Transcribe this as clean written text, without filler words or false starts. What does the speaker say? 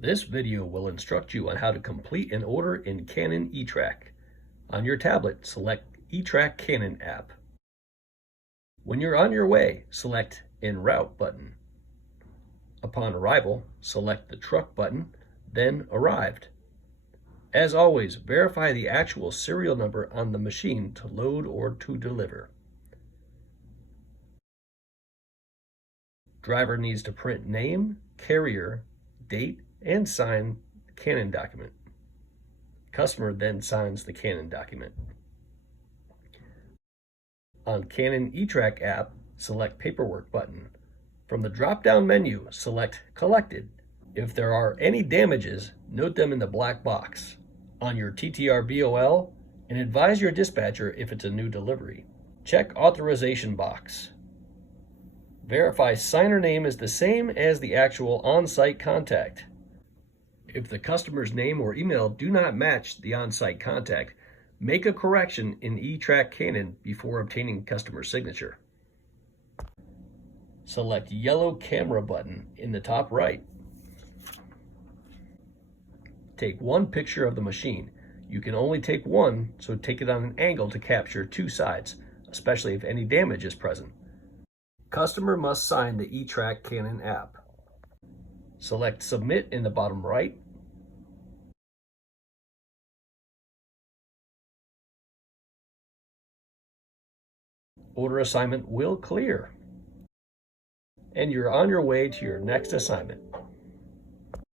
This video will instruct you on how to complete an order in Canon eTrack. On your tablet, select eTrack Canon app. When you're on your way, select En route button. Upon arrival, select the truck button, then Arrived. As always, verify the actual serial number on the machine to load or to deliver. Driver needs to print name, carrier, date, and sign the Canon document. Customer then signs the Canon document. On Canon eTrack app, select Paperwork button. From the drop-down menu, select Collected. If there are any damages, note them in the black box on your TTR BOL and advise your dispatcher if it's a new delivery. Check Authorization box. Verify signer name is the same as the actual on-site contact. If the customer's name or email do not match the on-site contact, make a correction in eTrack Canon before obtaining customer signature. Select yellow camera button in the top right. Take one picture of the machine. You can only take one, so take it on an angle to capture two sides, especially if any damage is present. Customer must sign the eTrack Canon app. Select Submit in the bottom right. Order assignment will clear. And you're on your way to your next assignment.